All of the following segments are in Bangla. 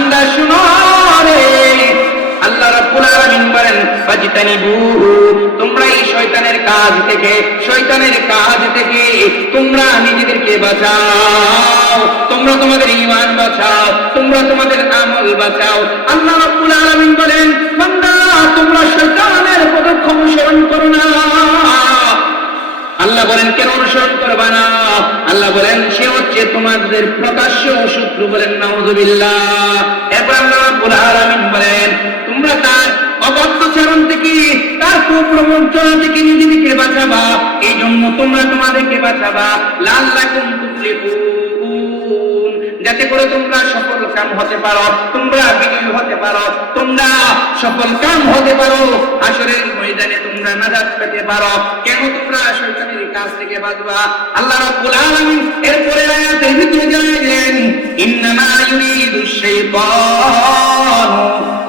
বান্দা শুনো রে। আল্লাহ রাব্বুল আলামিন বলেন, ফাজতানিবু, তোমরা এই শয়তানের কাজ থেকে, শয়তানের কাজ থেকে তোমরা নিজেদেরকে বাঁচাও। তোমরা তোমাদের ঈমান বাঁচাও, তোমরা তোমাদের আমল বাঁচাও। আল্লাহ রাব্বুল আলামিন বলেন, বান্দা, তোমরা শয়তানের পদক্ষেপ অনুসরণ করো না। আল্লাহ বলেন, কেন অনুসরণ করবা না? আল্লাহ বলেন, সে হচ্ছে তোমাদের প্রকাশ্য শত্রু বলেন, নাউজুবিল্লাহ। এরপর আল্লাহ রাব্বুল আলামিন বলেন, তোমরা তার অবাধ্যচরণ থেকে, তার কুপ্রবঞ্চনা থেকে নিজেদেরকে বাঁচাবা। এই জন্য তোমরা তোমাদেরকে বাঁচাবা। তুফলিহুন। যাতে করে তোমরা সফল কাম হতে পারো, তোমরা বিজয়ী হতে পারো, তোমরা সফল কাম হতে পারো। আসরের ময়দানে তোমরা নাজাত পেতে পারো। কেন তোমরা শয়তানের কাছ থেকে বাঁচবা আল্লাহ রাব্বুল আলামিন এরপরে আয়াতের ভিতরে জানালেন ইন্নামা ইউরিদু শাইতান।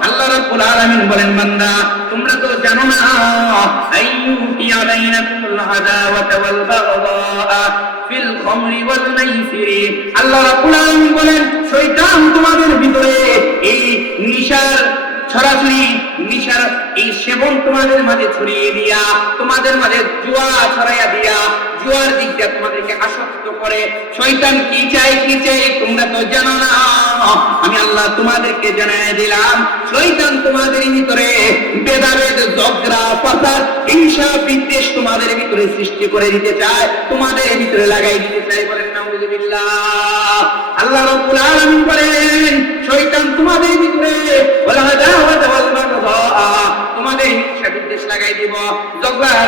আল্লাহ রাব্বুল আলামিন বলেন, বান্দা, তোমরা তো জানো না আইয়ুতি আলাইনাকুমুল আদাওয়াতা ওয়াল বাগদা ফিল খামরি ওয়াল মাইসিরি। আল্লাহ রাব্বুল আলামিন বলেন, শয়তান তোমাদের ভিতরে এই নিশার ছড়াছড়ি এই সেবন তোমাদের মাঝে ছড়িয়ে দিয়া, তোমাদের মাঝে জুয়া ছড়াইয়া দিয়া, জুয়ার দিক দিয়ে তোমাদেরকে আসক্ত করে। শয়তান কি চাই কি চাই তোমরা তো জানো না। আমি আল্লাহ তোমাদেরকে জানাই দিলাম, শয়তান তোমাদের ভিতরে ভেদাভেদ, ঝগড়া পাসার হিংসা, বিদ্বেষ তোমাদের ভিতরে সৃষ্টি করে দিতে চায়, তোমাদের ভিতরে লাগাই দিতে চায় বলেন নাউজুবিল্লাহ। আল্লাহ রাব্বুল আলামিন বলেন, শয়তান তোমাদের ভিতরে ওয়ালা আদাওয়াত ওয়াল তোমাদের হিংসা বিদ্বেষ লাগাই দিব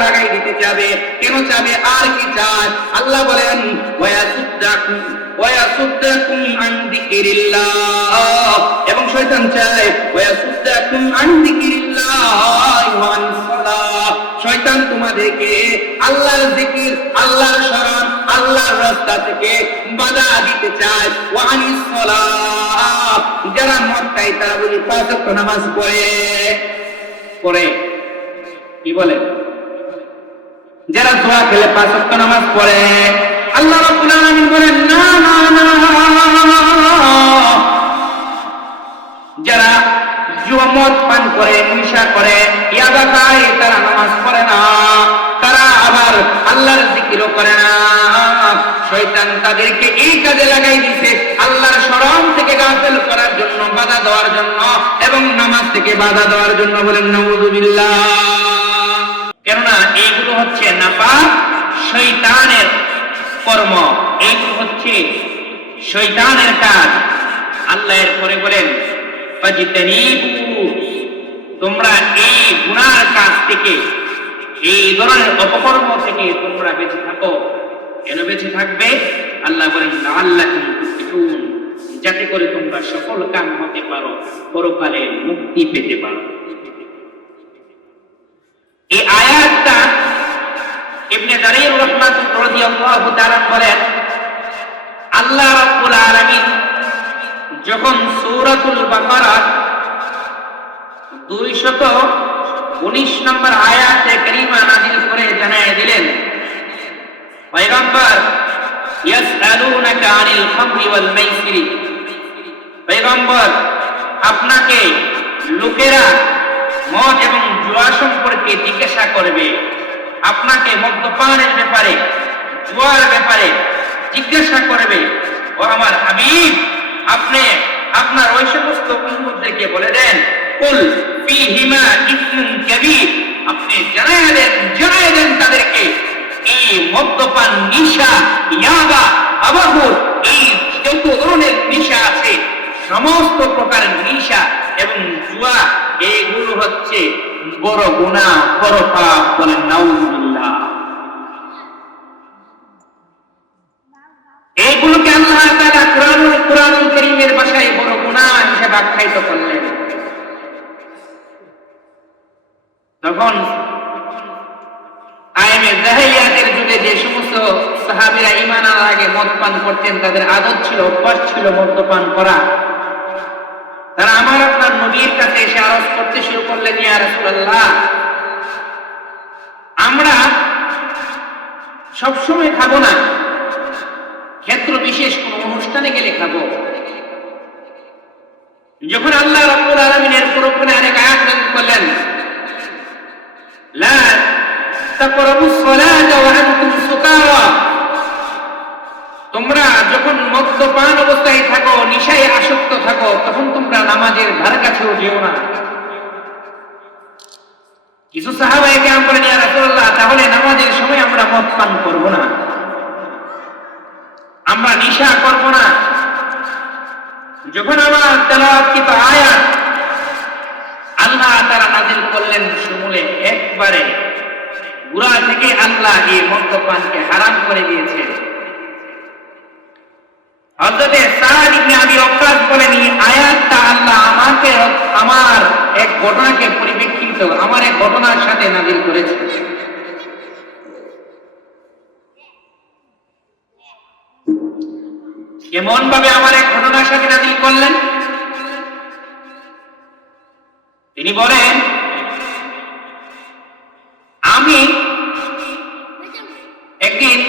লাগাই দিতে চাবে, কেন চাবে আর কি চায়? আল্লাহ বলেন, ওয়াসুদ্দাকুম ওয়াসুদ্দাকুম আন যিকিরিল্লাহ এবং শয়তান চায়, ওয়াসুদ্দাকুম আন যিকিরিল্লাহ শয়তান তোমাদেরকে আল্লাহর জিকির, আল্লাহর শরণ আল্লাহর রাস্তা থেকে বাধা দিতে চায়। ওয়া আনিস সালাহ যারা খায়, তারা বলি পাঁচ নামাজ পড়ে। পড়ে। কি বলে? যারা দোয়া খেলে পাঁচ নামাজ পড়ে। আল্লাহ রাব্বুল আলামিন বলেন, না না না মদ পান করে নেশা করে ইয়াবা খায় তারা নামাজ পড়ে না। তারা আবার আল্লাহর জিকিরও করে না। শয়তান তাদেরকে এই কাজে লাগাই দিছে, আল্লাহর শরণ থেকে গাফেল করার জন্য, বাধা দেওয়ার জন্য এবং নামাজ থেকে বাধা দেওয়ার জন্য বলেন নাউযুবিল্লাহ কেননা, এইগুলো হচ্ছে নাপাক শয়তানের কর্ম। এইগুলো হচ্ছে শয়তানের কাজ। আল্লাহ পরে বলেন তোমরা এই গুনার কাজ থেকে, এই ধরনের অপকর্ম থেকে তোমরা বেঁচে থাকো। কেন বেঁচে থাকবে? আল্লাহ বলেন তুফলিহুন। যাতে করে তোমরা সফল কাম হতে পারো, পরকালে মুক্তি পেতে পারো। এই আয়াতটা ইবনে জারির রহমান রাদিয়াল্লাহু তাআলা বলেন, আল্লাহ রাব্বুল আলামিন যখন সূরাতুল বাকারা 219 নম্বর আয়াতে করিমা নাজিল করে জানায় দিলেন, পয়গম্বর, ইয়াসআলুনাকা আনিল খামরি ওয়াল পয়গম্বর, আপনাকে লোকেরা মদ এবং জুয়া সম্পর্কে জিজ্ঞাসা করবে। আপনাকে মদ্যপানের ব্যাপারে, জুয়ার ব্যাপারে জিজ্ঞাসা করবে। ও আমার হাবিব আপনি আপনার ওই সমস্ত উম্মতদেরকে বলে দেন, কুল ইসমুন কাবীর আপনি জানায় দেন জানায় দেন তাদেরকে এই মদ্যপান নিশা, ইয়াবা, আবাহুর, এই যত ধরনের নিশা আছে, সমস্ত প্রকার নিশা এবং জুয়া, এগুলো হচ্ছে বড় গুণা বড় পাপ বলেন এইগুলোকে আল্লাহ তাআলা কোরআনুল কোরআনুল কারীমের ভাষায় বড় গুনাহ হিসেবে আখ্যায়িত করলেন তখন যুগে যে সমস্ত সাহাবীরা আনার আগে করতেন, তাদের আদত ছিল, অভ্যাস ছিল মদ্যপান করা। তারা আমার আপনার নবীর কাছে এসে আরজ করতে শুরু করলেন, ইয়া আমরা সবসময় খাব না। ক্ষেত্র বিশেষ কোন অনুষ্ঠানে গেলে খাব। যখন আল্লাহ রাব্বুল আলামিনের পুরোপুরি তোমরা যখন মদ্যপান অবস্থায় থাকো, নিশায় আসক্ত থাকো, তখন তোমরা নামাজের ধার কাছেও যেও না। কিছু সাহাবা একে বলেন, ইয়া রাসূলুল্লাহ, তাহলে নামাজের সময় আমরা মদ পান করব না। আমরা নিশা করব না। যখন আমার তেলাওয়াতকৃত আয়াত আল্লাহ তারা নাজিল করলেন সমূলে একবারে গুড়া থেকে আল্লাহ এই মদ্যপানকে হারাম করে দিয়েছে। হযরতে সাদ ইবনে আবি ওয়াক্কাস বলেন, এই আয়াতটা আল্লাহ আমাকে, আমার এক ঘটনাকে পরিপ্রেক্ষিত, আমার এক ঘটনার সাথে নাজিল করেছে। কেমন ভাবে আমার এক ঘটনার সাথে নাজিল করলেন? তিনি বলেন আমি একদিন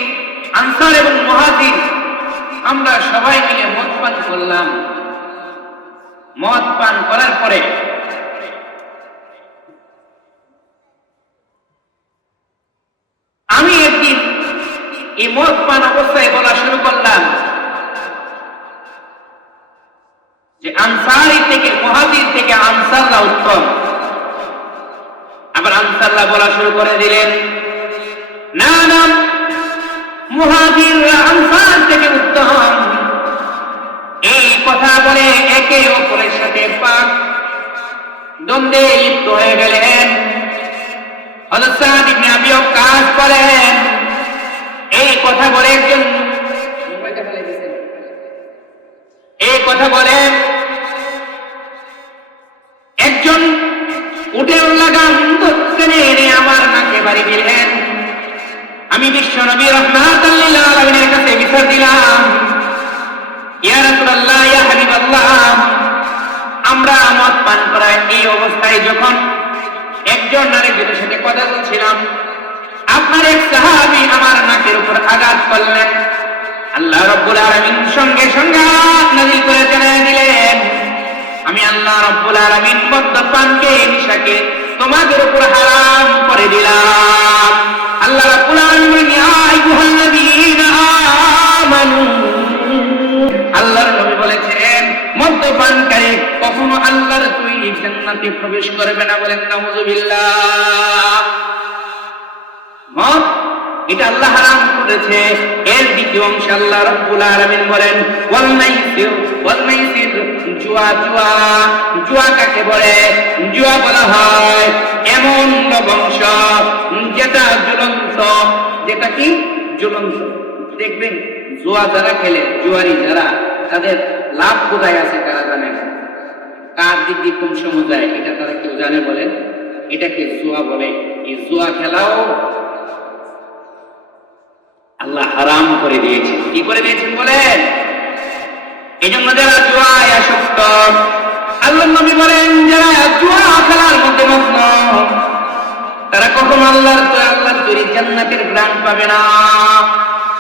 আনসার এবং মহাজির আমরা সবাই মিলে মদ পান করলাম মদ পান করার পরে আমি একদিন এই মদ পান অবস্থায় বলা শুরু করলাম যে আনসারি থেকে, মহাজির থেকে আনসাররা উত্তম। আবার আনসাররা বলা শুরু করে দিলেন, না না, মুহাজিররা আনসার থেকে উত্তম। কথা বলে একে অপরের সাথে পাক দ্বন্দ্বে লিপ্ত হয়ে গেলেন। হজরত সাহাবী ইবনে আবি ওয়াক্কাস বলেন, এই কথা বলে একজন আল্লাহ রব্বুল আলামিন মদ্যপানকে নিশাকে তোমাদের কখনো আল্লাহর তৈরি জান্নাতে প্রবেশ করবে না। বলেন নাউযুবিল্লাহ মদ এটা আল্লাহ হারাম করেছে। এর দ্বিতীয় অংশে আল্লাহ রাব্বুল আলামিন বলেন, ওয়াল মাইসির ওয়াল মাইসির জুয়া জুয়া জুয়া কাকে বলে? জুয়া বলা হয় এমন বংশ যেটা জ্বলন্ত, যেটা কি? জ্বলন্ত। দেখবেন, জুয়া যারা খেলে, জুয়ারি যারা, তাদের লাভ কোথায় আছে তারা জানে কার দিক দিয়ে কোন সময় যায়, এটা তারা কেউ জানে বলেন এটাকে জুয়া বলে। এই জুয়া খেলাও আল্লাহ হারাম করে দিয়েছে কি করে দিয়েছেন বলেন? এই জন্য যারা জুয়ায় আসক্ত আল্লাহ নবী বলেন, যারা জুয়া খেলার মধ্যে মগ্ন, তারা কখনো আল্লাহর আল্লাহর তৈরি জান্নাতের গ্রাম পাবে না।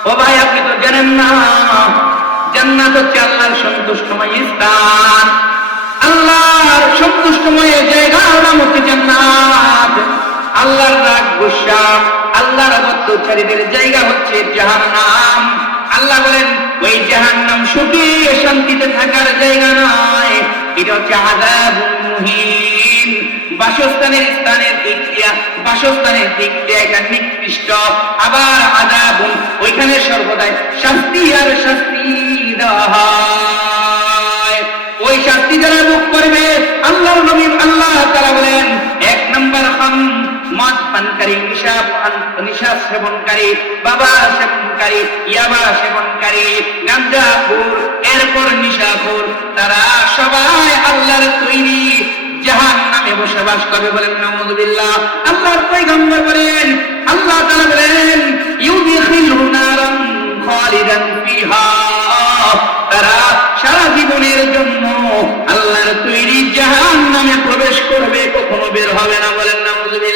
ও ভাই, আপনি তো জানেন না, জান্নাত হচ্ছে আল্লাহর সন্তুষ্টময় স্থান। আল্লাহর সন্তুষ্টময় জায়গা নাম হচ্ছে জান্নাত। আল্লাহর রাগ, গুসা। আল্লাহর অবদ্ধচারীদের জায়গা হচ্ছে জাহান্নাম। আল্লাহ বলেন, ওই জাহান্নাম সুখে, শান্তিতে থাকার জায়গা নয়। এটা হচ্ছে মুহিন। বাসস্থানের স্থানের দিক দিয়া, বাসস্থানের দিক দিয়ে এটা নিকৃষ্ট। আবার আযাবুন, ওইখানে সর্বদাই শাস্তি আর শাস্তি দেওয়া ওই শাস্তি যারা ভোগ করবে, আল্লাহর নবী আল্লাহ তাআলা বলেন, এক নম্বর খাম মদ পানকারী নিশা নিশা সেবনকারী, বাবা সেবনকারী, ইয়াবা সেবনকারী, গাঞ্জাখোর, এরপর নিশাখোর, তারা সবাই আল্লাহর তৈরি। জাহান নামে বসবাস করবে বলেন নাউযুবিল্লাহ আল্লাহর পয়গম্বর বলেন, আল্লাহ তাআলা বলেন, ইউদিখিলহু খালিদান ফিহা। তারা সারা জীবনের জন্য আল্লাহর তৈরি জাহান নামে প্রবেশ করবে, কখনো বের হবে না বলেন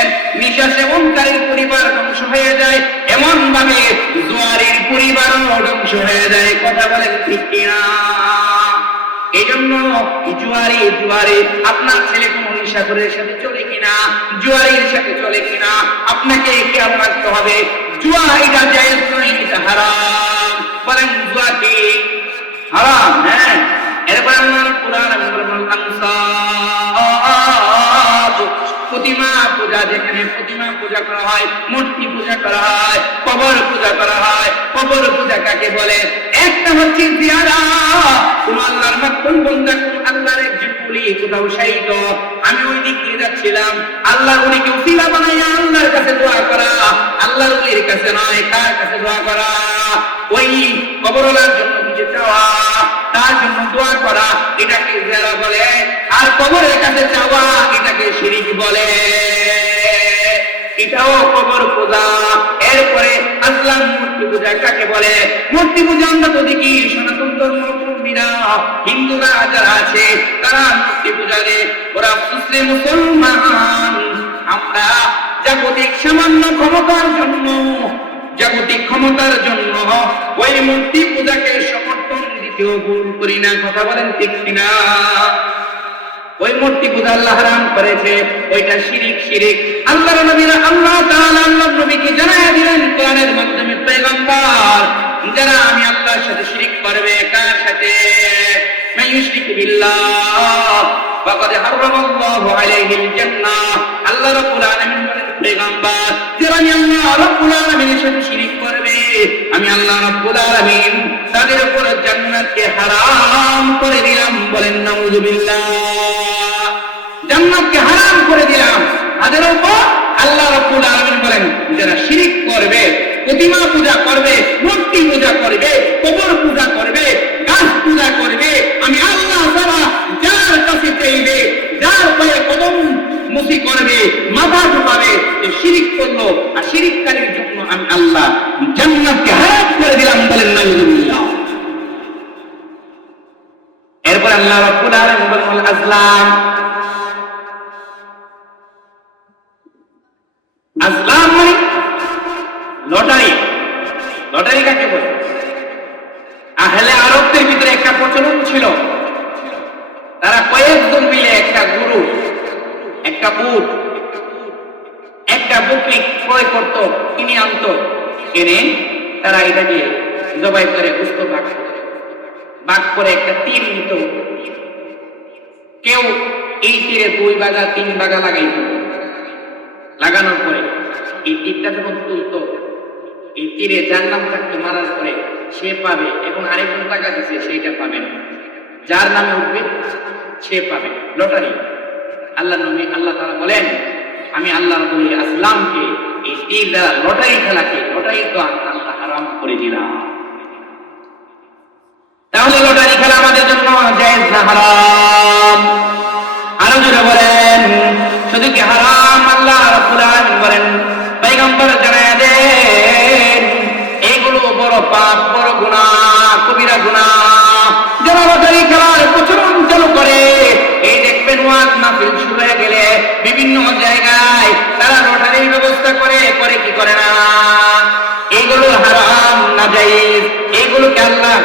বলেন নিশা সেবনকারীর পরিবার ধ্বংস হয়ে যায় এমন ভাবে জোয়ারের পরিবারও ধ্বংস হয়ে যায়। কথা বলেন ঠিক কিনা? এই জন্য জুয়ারি জুয়ারি, আপনার ছেলে কোন নিশাখোরের সাথে চলে কিনা? জুয়ারির সাথে চলে কিনা? আপনাকে খেয়াল রাখতে হবে? জুয়া এটা জায়েজ হারাম। বলেন জুয়া কি হারাম হ্যাঁ। এরপর আল্লাহ কোরআন আনসাব প্রতিমা পূজা যেখানে প্রতিমা পূজা করা হয়, মূর্তি পূজা করা হয়, কবর পূজা করা হয়, কবর পূজা কাকে বলে? একটা হচ্ছে আল্লাহর বন্ধা কোন আল্লাহর একজন কোথাও আমি ওই দিক দিয়ে যাচ্ছিলাম। আল্লাহর উনিকে উসিলা বানাইয়া আল্লাহর কাছে দোয়া করা। আল্লাহর উলির কাছে নয় কার কাছে দোয়া করা। ওই কবরওয়ালার জন্য কিছু চাওয়া, তার জন্য দোয়া এটাকে জিয়ারা বলে, আর কবরের কাছে চাওয়া এটাকে শিরিক বলে। এটাও কবর পূজা এরপরে আসলাম মূর্তি পূজা কাকে বলে? মূর্তি পূজা আমরা তো দেখি, সনাতন ধর্মীরা হিন্দুরা যারা আছে, তারা মূর্তি ওরা মুসলিম, মুসলমান। আমরা জাগতিক সামান্য ক্ষমতার জন্য, জাগতিক ক্ষমতার জন্য ওই মূর্তি পূজাকে সমর্থন দিতেও ভুল করি না, কথা বলেন ঠিক কিনা? ওই মূর্তি পূজা আল্লাহ হারাম করেছে, ওইটা শিরিক শিরিক। আল্লাহর নবীরা আল্লাহ তাআলা, আল্লাহর নবীকে জানায় দিলেন কোরআনের মাধ্যমে পয়গম্বর, যারা আমি আল্লাহর সাথে শিরিক করবে, কার সাথে? ইউশরিক বিল্লাহ, ফাকাদ হারামাল্লাহু আলাইহিল জান্নাহ। আল্লাহ রাব্বুল আলামিন আমি আল্লাহ রাব্বুল আলামিনের সাথে শিরিক করবে। আমি আল্লাহ রাব্বুল আলামিন তাদের উপর জান্নাতকে হারাম করে দিলাম। বলেন নাউযুবিল্লাহ জান্নাতকে হারাম করে দিলাম। তাদের উপর আল্লাহ রাব্বুল আলামিন বলেন, যারা শিরিক করবে, প্রতিমা পূজা করবে, মূর্তি পূজা করবে, কবর পূজা করবে, গাছ পূজা করবে ক্রয় করত, কিনে আনত এনে তারা এটাকে জবাই করে গুস্ত ভাগ ভাগ করে একটা তীর নিত। কেউ এই তীরে দুই বাগা, তিন বাগা লাগাইত। লাগানোর পরে এই তীরটা যখন তুলতো, এই তীরে যার নাম থাকতো মারার পরে সে পাবে এবং আরেকজন টাকা দিছে, সেইটা পাবে যার নামে উঠবে, সে পাবে। লটারি। আল্লাহ নবী আল্লাহ তারা বলেন আমি আল্লাহ বলি আসলামকে এই তীর দ্বারা লটারি খেলাকে লটারি তো আল্লাহ হারাম করে দিলাম। তাহলে লটারি খেলা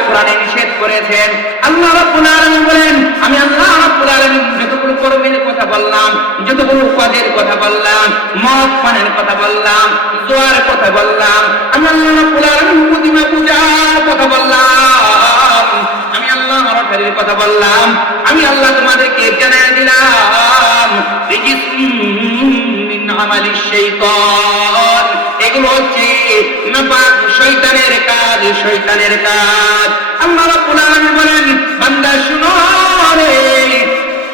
কোরআনে নিষেধ করেছেন। আল্লাহ রাব্বুল আলামিন বলেন, আমি আল্লাহ রাব্বুল আলামিন যতগুলো কর্মের কথা বললাম, যতগুলো কাজের কথা বললাম, মদ পানের কথা বললাম, জোয়ার কথা বললাম, আমি আল্লাহ রাব্বুল আলামিন প্রতিমা পূজার কথা বললাম, আমি আল্লাহ নরকারীর কথা বললাম, আমি আল্লাহ তোমাদেরকে জানিয়ে দিলাম, রিজিসুম মিন আমালিশ শাইতান। এগুলো হচ্ছে নাপাক শয়তানের কাজ শয়তানের কাজ। আল্লাহ রাব্বুল আলামিন বলেন, বান্দা শুনো রে।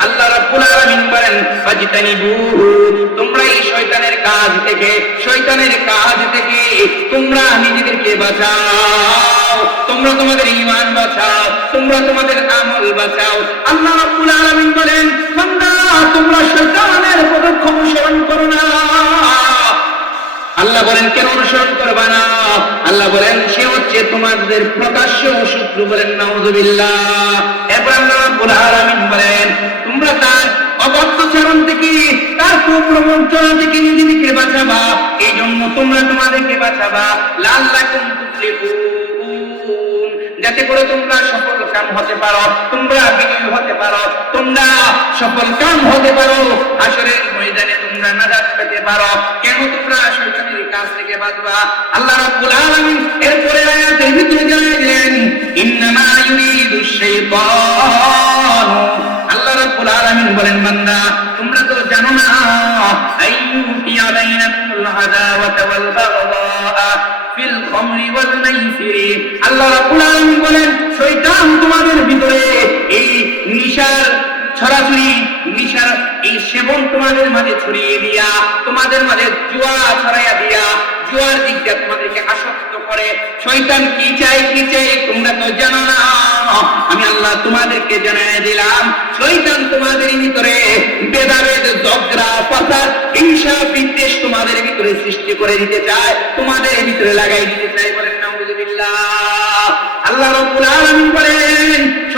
আল্লাহ রাব্বুল আলামিন বলেন তোমরা এই শয়তানের কাজ থেকে, শয়তানের কাজ থেকে তোমরা নিজেদেরকে বাঁচাও। তোমরা তোমাদের ঈমান বাঁচাও, তোমরা তোমাদের আমল বাঁচাও। আল্লাহ রাব্বুল আলামিন বলেন, বান্দা, তোমরা শয়তানের পদক্ষেপ অনুসরণ করো না। আল্লাহ বলেন, কেন অনুসরণ করবা না? আল্লাহ বলেন, সে হচ্ছে তোমাদের প্রকাশ্য শত্রু বলেন নাউজুবিল্লাহ এরপর আল্লাহ রাব্বুল আলামিন বলেন, তোমরা তার অবাধ্যচরণ থেকে, তার কুপ্রবঞ্চনা থেকে নিজেদেরকে বাঁচাবা। এই জন্য তোমরা তোমাদেরকে বাঁচাবা। লাল লাকুম যাতে করে তোমরা সফল কাম হতে পারো, তোমরা বিজয়ী হতে পারো, তোমরা সফল কাম হতে পারো। আসরের ময়দানে তোমরা নাজাত পেতে পারো। কেন তোমরা কাছ থেকে বাঁচবা আল্লাহ রাব্বুল আলামিন এরপরে আয়াতের ভিতরে জানিয়ে দিলেন বলেন, বান্দা, তোমরা তোমাদের ভিতরে এই নিশার ছড়াছড়ি নিশার এই সেবন তোমাদের মাঝে ছড়িয়ে দিয়া, তোমাদের মাঝে জুয়া ছড়াইয়া দিয়া, জুয়ার দিক দিয়ে তোমাদেরকে আসক্ত করে। শয়তান কি চাই কি চাই তোমরা তো জানো না। আমি আল্লাহ তোমাদেরকে জানাই দিলাম শৈতান তোমাদের ভিতরে ভেদাভেদ ঝগড়া পাতার হিংসা, বিদ্বেষ তোমাদের ভিতরে সৃষ্টি করে দিতে চায়, তোমাদের ভিতরে লাগাই দিতে চায় বলেন নাউজুবিল্লাহ। আল্লাহ রাব্বুল আলামিন বলেন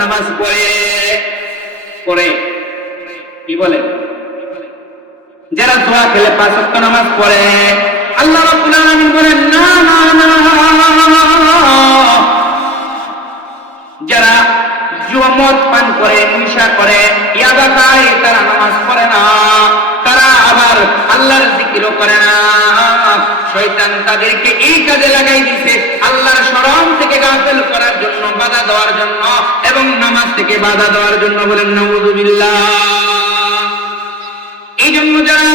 নামাজ পড়ে পড়ে। কি বলে? যারা দোয়া খেলে পাঁচ ওয়াক্ত নামাজ পড়ে, আল্লাহ রাব্বুল আলামিন না না না। যারা পান করে নেশা করে, ইয়াবা খায়, তারা নামাজ পড়ে না। তারা আবার আল্লাহর জিকিরও করে না। শয়তান তাদেরকে এই কাজে লাগাই দিছে আল্লাহর স্মরণ থেকে গাফেল করার থেকে বাধা দেওয়ার জন্য বলেন নাউযুবিল্লাহ এই জন্য যারা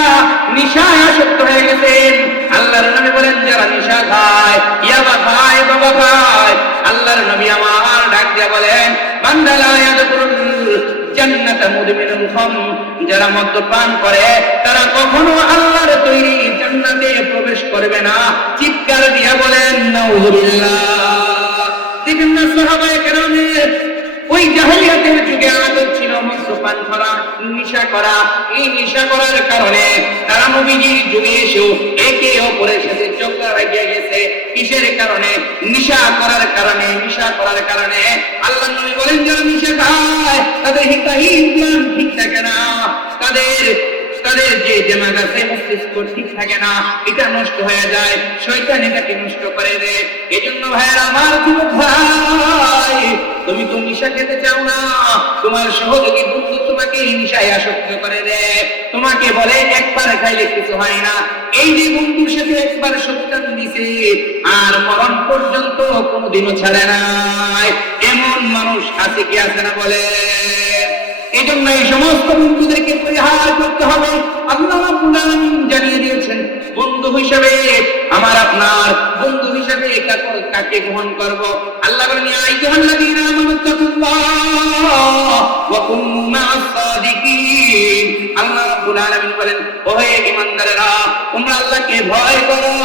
নিশায় আসক্ত হয়ে গেছেন, আল্লাহর নবী বলেন, যারা নিশা খায়, ইয়াবা খায়, বাবা খায়, আল্লাহর নবী আমার ডাক দিয়ে বলেন বান্দালা জান্নাতা মুদমিনুল খাম। যারা মদ্যপান করে, তারা কখনো আল্লাহর তৈরি জান্নাতে প্রবেশ করবে না। চিৎকার দিয়া বলেন নাউযুবিল্লাহ দেখেন না সাহাবায়ে কেরামের ওই জাহেলিয়াতের যুগে আদত ছিল মদ্যপান করা নিশা করা, এই নিশা করার কারণে তারা নবীজির যুগে এসেও একে অপরের সাথে ঝগড়া লাগিয়ে গেছে। কিসের কারণে? নিশা করার কারণে, নিশা করার কারণে। আল্লাহ নবী বলেন, যারা নিশা খায়, তাদের হিতাহীন জ্ঞান ঠিক থাকে না। তাদের তাদের যে দেমাগ আছে, মস্তিষ্ক ঠিক থাকে না, এটা নষ্ট হয়ে যায়, শয়তান এটাকে নষ্ট করে দেয়। এই জন্য ভাইয়ের, আমার যুবক ভাই, তুমি তো নিশা খেতে চাও না। তোমার সহযোগী বন্ধু তোমাকে এই নিশায় আসক্ত করে দেয়। তোমাকে বলে, একবার খাইলে কিছু হয় না। এই যে বন্ধুর সাথে একবার সত্যান দিছে আর মরণ পর্যন্ত কোনোদিনও ছাড়ে নাই। এমন মানুষ আছে কি আছে না বলে? এই জন্য এই সমস্ত বন্ধুদেরকে পরিহার করতে হবে। আল্লাহ জানিয়ে দিয়েছেন, বন্ধু হিসেবে আমার আপনার বন্ধু হিসেবে কাকে গ্রহণ করব? আল্লাহ বলেন, ইয়া আইয়ুহাল্লাযীনা আমানু ওয়া কুনু মা'আস সাদিকিন আল্লাহ রাব্বুল আলামিন বলেন, ওহে ঈমানদারেরা, তোমরা আল্লাহকে ভয় করো।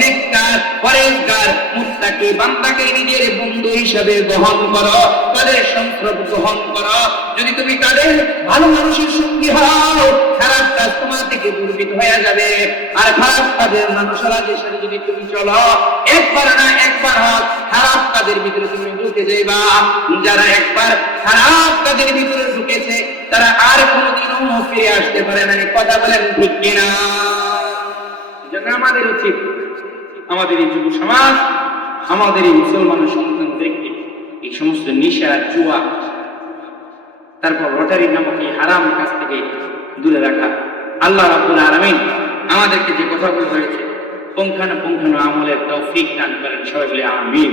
নেককার পরেজগার মুত্তাকি বান্দাকে নিজের বন্ধু হিসেবে গ্রহণ করো, তাদের সংস্রব গ্রহণ করো। যদি তুমি তাদের ভালো মানুষের সঙ্গী হও, খারাপ কাজ তোমার থেকে দুর্বৃত হয়ে যাবে। আর খারাপ কাজের মানুষেরা সাথে যদি তুমি চলো, একবার না একবার হোক, খারাপ কাজের ভিতরে তুমি ঢুকে যাইবা। যারা একবার খারাপ কাজের ভিতরে ঢুকেছে তারা আর কোনোদিনও ফিরে আসতে পারে না। কথা বলেন ঠিক কিনা? আমাদের উচিত, আমাদের এই যুব সমাজ, আমাদের এই মুসলমানের সন্তানদেরকে এই সমস্ত নিশা জুয়া, তারপর রটারি নামক এই হারাম কাছ থেকে দূরে রাখা। আল্লাহ রাবুল আলামিন আমাদেরকে যে কথাগুলো হয়েছে পুঙ্খানু পুঙ্খানু আমলের তৌফিক দান করেন। সবাই আমিন।